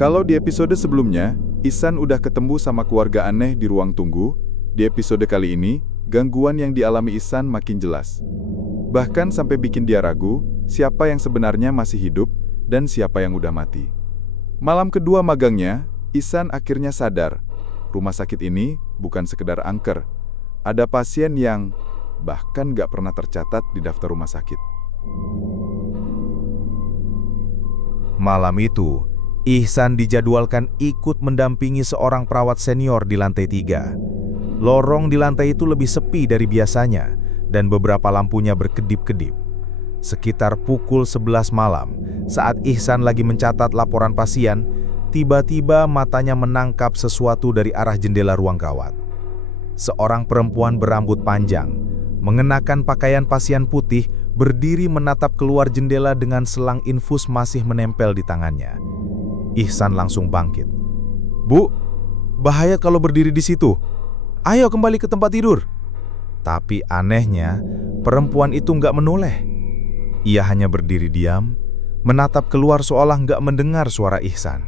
Kalau di episode sebelumnya, Ihsan udah ketemu sama keluarga aneh di ruang tunggu, di episode kali ini, gangguan yang dialami Ihsan makin jelas. Bahkan sampai bikin dia ragu, siapa yang sebenarnya masih hidup dan siapa yang udah mati. Malam kedua magangnya, Ihsan akhirnya sadar, rumah sakit ini bukan sekedar angker. Ada pasien yang bahkan gak pernah tercatat di daftar rumah sakit. Malam itu, Ihsan dijadwalkan ikut mendampingi seorang perawat senior di lantai 3. Lorong di lantai itu lebih sepi dari biasanya, dan beberapa lampunya berkedip-kedip. Sekitar pukul 11 malam, saat Ihsan lagi mencatat laporan pasien, tiba-tiba matanya menangkap sesuatu dari arah jendela ruang gawat. Seorang perempuan berambut panjang, mengenakan pakaian pasien putih, berdiri menatap keluar jendela dengan selang infus masih menempel di tangannya. Ihsan langsung bangkit. "Bu, bahaya kalau berdiri di situ. Ayo kembali ke tempat tidur." Tapi anehnya, perempuan itu nggak menoleh. Ia hanya berdiri diam, menatap keluar seolah nggak mendengar suara Ihsan.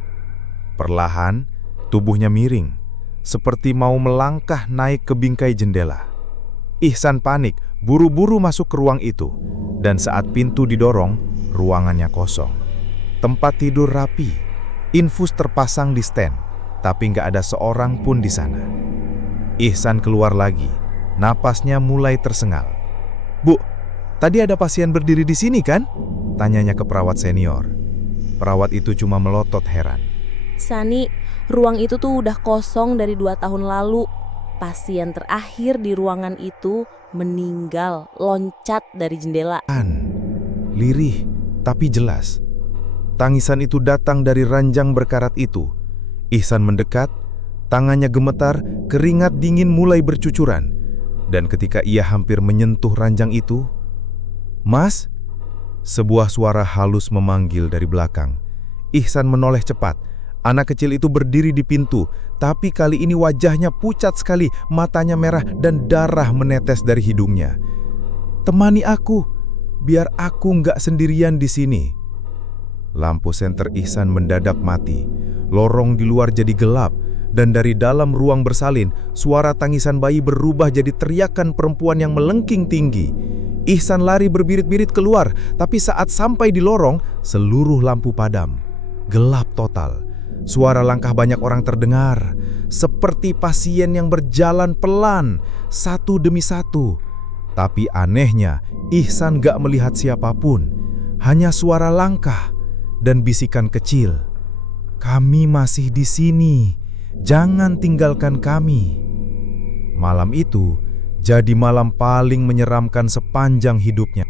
Perlahan, tubuhnya miring, seperti mau melangkah naik ke bingkai jendela. Ihsan panik, buru-buru masuk ke ruang itu, dan saat pintu didorong, ruangannya kosong. Tempat tidur rapi, infus terpasang di stand, tapi nggak ada seorang pun di sana. Ihsan keluar lagi, napasnya mulai tersengal. "Bu, tadi ada pasien berdiri di sini kan?" tanyanya ke perawat senior. Perawat itu cuma melotot heran. "Sani, ruang itu tuh udah kosong dari 2 tahun lalu. Pasien terakhir di ruangan itu meninggal loncat dari jendela." Lirih, tapi jelas. Tangisan itu datang dari ranjang berkarat itu. Ihsan mendekat, tangannya gemetar, keringat dingin mulai bercucuran. Dan ketika ia hampir menyentuh ranjang itu, "Mas?" Sebuah suara halus memanggil dari belakang. Ihsan menoleh cepat. Anak kecil itu berdiri di pintu, tapi kali ini wajahnya pucat sekali, matanya merah dan darah menetes dari hidungnya. "Temani aku, biar aku nggak sendirian di sini." Lampu senter Ihsan mendadak mati. Lorong di luar jadi gelap, dan dari dalam ruang bersalin, suara tangisan bayi berubah jadi teriakan perempuan yang melengking tinggi. Ihsan lari berbirit-birit keluar, tapi saat sampai di lorong, seluruh lampu padam. Gelap total. Suara langkah banyak orang terdengar, seperti pasien yang berjalan pelan, satu demi satu. Tapi anehnya, Ihsan gak melihat siapapun, hanya suara langkah dan bisikan kecil. "Kami masih di sini, jangan tinggalkan kami." Malam itu jadi malam paling menyeramkan sepanjang hidupnya.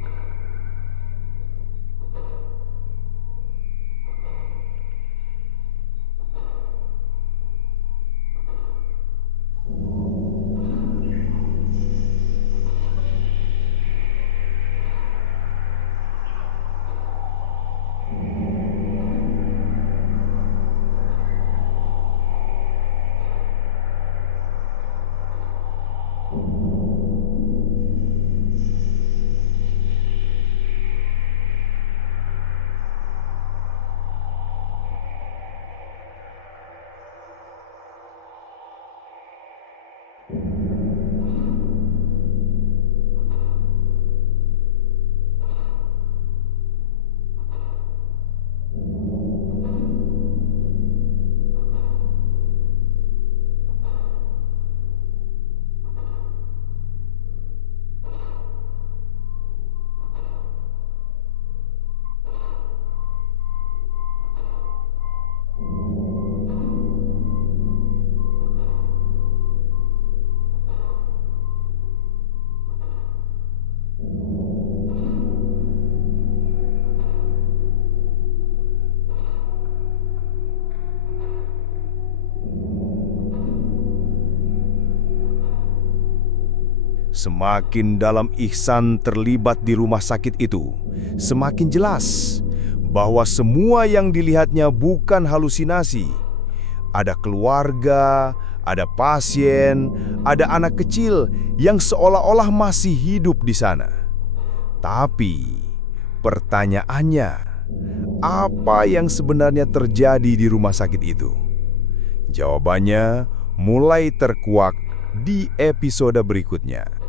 Semakin dalam Ihsan terlibat di rumah sakit itu, semakin jelas bahwa semua yang dilihatnya bukan halusinasi. Ada keluarga, ada pasien, ada anak kecil yang seolah-olah masih hidup di sana. Tapi pertanyaannya, Apa yang sebenarnya terjadi di rumah sakit itu? Jawabannya mulai terkuak di episode berikutnya.